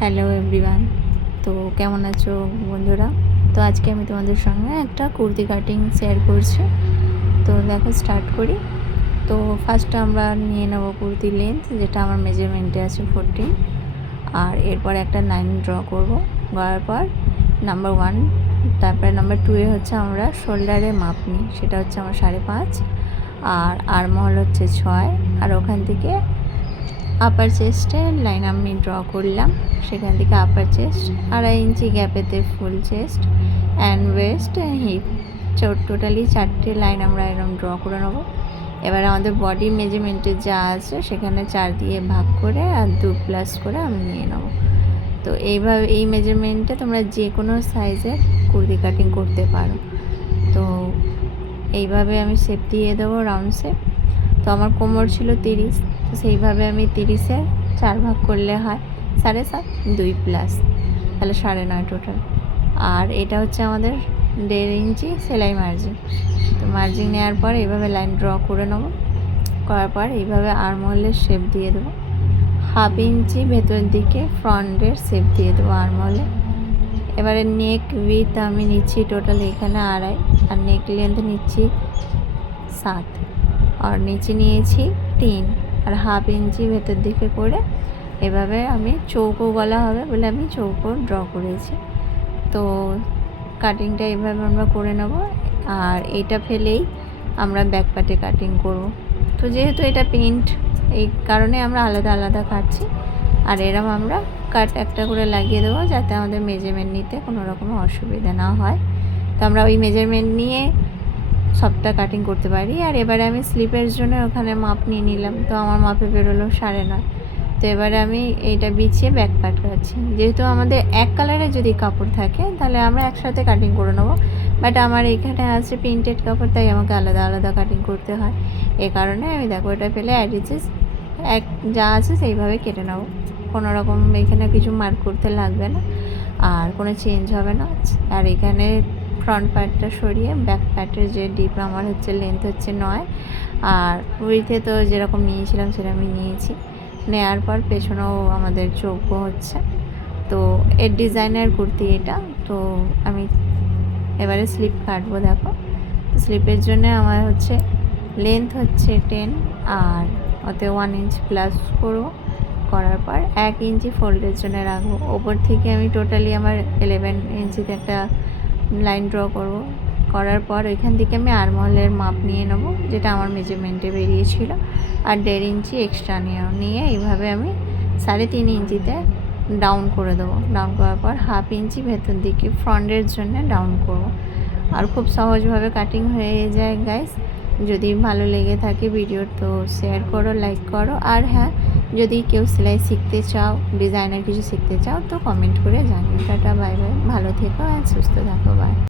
Hello everyone. তো কেমন আছো বন্ধুরা? তো আজকে আমি তোমাদের সঙ্গে একটা কুর্তি কাটিং শেয়ার করছি। তো দেখো স্টার্ট করি। তো ফার্স্ট আমরা নিয়ে নেব কুর্তি লেন্থ, যেটা আমার মেজারমেন্টে আছে 14। আর এরপর একটা লাইন ড্র করব। করার পর নাম্বার 1, তারপরে নাম্বার 2 এ হচ্ছে আমরা শোল্ডারে মাপ নিই, সেটা হচ্ছে আমার 5.5। আর আর্মহোল হচ্ছে 6। আর ওখান থেকে আপার চেস্টের লাইন আমি ড্র করলাম, সেখান থেকে আপার চেস্ট 2.5 ইঞ্চি গ্যাপেতে full chest and waist hip, totally 4টে লাইন আমরা এরকম ড্র করে নেব। এবার আমাদের বডি মেজারমেন্টে যা আছে সেখানে 4 দিয়ে ভাগ করে আর 2 প্লাস করে আমি নিয়ে নেব। তো এইভাবে এই মেজারমেন্টে তোমরা যে কোনো সাইজের কুর্তি কাটিং করতে পারো। তো এইভাবে আমি শেপ দিয়ে দেবো, রাউন্ড শেপ। তো আমার কোমর ছিল 30, তো সেইভাবে আমি 30-এর 4 ভাগ করলে হয় 7.5, 2 প্লাস, তাহলে 9.5 টোটাল। আর এটা হচ্ছে আমাদের 1.5 ইঞ্চি সেলাই মার্জিন। তো মার্জিন নেওয়ার পর এইভাবে লাইন ড্র করে নেব। করার পর এইভাবে আর্মহোলের শেপ দিয়ে দেবো। 1/2 ইঞ্চি ভেতরের দিকে ফ্রন্টের শেপ দিয়ে দেবো আর্মহোলে। এবারে নেক উইথ আমি নিচ্ছি টোটাল এখানে 2.5, আর নেক লেন্থ নিচ্ছি 7, আর নিচে নিয়েছি 3, আর 1/2 ইঞ্চি ভেতর দিকে করে এভাবে আমি চৌকো গলা হবে বলে আমি চৌকো ড্র করেছি। তো কাটিংটা এইভাবে আমরা করে নেব। আর এটা ফেলেই আমরা ব্যাক পার্টে কাটিং করব। তো যেহেতু এটা প্রিন্ট, এই কারণে আমরা আলাদা আলাদা কাটছি। আর এরম আমরা কাট একটা করে লাগিয়ে দেবো, যাতে আমাদের মেজারমেন্ট নিতে কোনো রকম অসুবিধা না হয়। তো আমরা ওই মেজারমেন্ট নিয়ে সবটা কাটিং করতে পারি। আর এবারে আমি স্লিপের জন্য ওখানে মাপ নিয়ে নিলাম, তো আমার মাপে বেরোলো 9.5। তো এবারে আমি এইটা বিছিয়ে ব্যাক পার্ট কাটছি। যেহেতু আমাদের এক কালারের যদি কাপড় থাকে তাহলে আমরা একসাথে কাটিং করে নেবো, বাট আমার এখানে আছে প্রিন্টেড কাপড়, তাই আমাকে আলাদা আলাদা কাটিং করতে হয়। এই কারণে আমি দেখো এটা ফেলে অ্যাডিচেস এক যা আছে সেইভাবে কেটে নেবো। কোনো রকম এখানে কিছু মার্ক করতে লাগবে না, আর কোনো চেঞ্জ হবে না। আর এখানে ফ্রন্ট পার্টটা সরিয়ে ব্যাক পার্টের যে ডিপ আমার হচ্ছে লেন্থ হচ্ছে 9, আর উইথে তো যেরকম নিয়েছিলাম সেরকমই নিয়েছি। নেওয়ার পর পেছনেও আমাদের চৌকো হচ্ছে। তো এর ডিজাইনের কুর্তি এটা। তো আমি এবারে স্লিপ কাটবো। দেখো স্লিপের জন্য আমার হচ্ছে লেন্থ হচ্ছে 10, আর ওতে 1 ইঞ্চ প্লাস করবো। করার পর 1 ইঞ্চি ফোল্ডের জন্য রাখবো। ওপর থেকে আমি টোটালি আমার 11 ইঞ্চিতে একটা লাইন ড্র করব। করার পর ওইখান থেকে আমি আর্মহোলের মাপ নিয়ে নেব, যেটা আমার মেজারমেন্টে বেরিয়েছিল, আর 1.5 ইঞ্চি এক্সট্রা নিয়ে এইভাবে আমি 3.5 ইঞ্চিতে ডাউন করে দেবো। ডাউন করার পর 1/2 ইঞ্চি ভেতর দিকে ফ্রন্টের জন্য ডাউন করব। আর খুব সহজভাবে কাটিং হয়ে যায় গাইস। যদি ভালো লেগে থাকে ভিডিও তো শেয়ার করো, লাইক করো। আর হ্যাঁ, যদি কেউ সেলাই শিখতে চাও, ডিজাইনার কিছু শিখতে চাও, তো কমেন্ট করে জানিও। টাটা, বাই বাই, ভালো থেকো আর সুস্থ থাকো, বাই।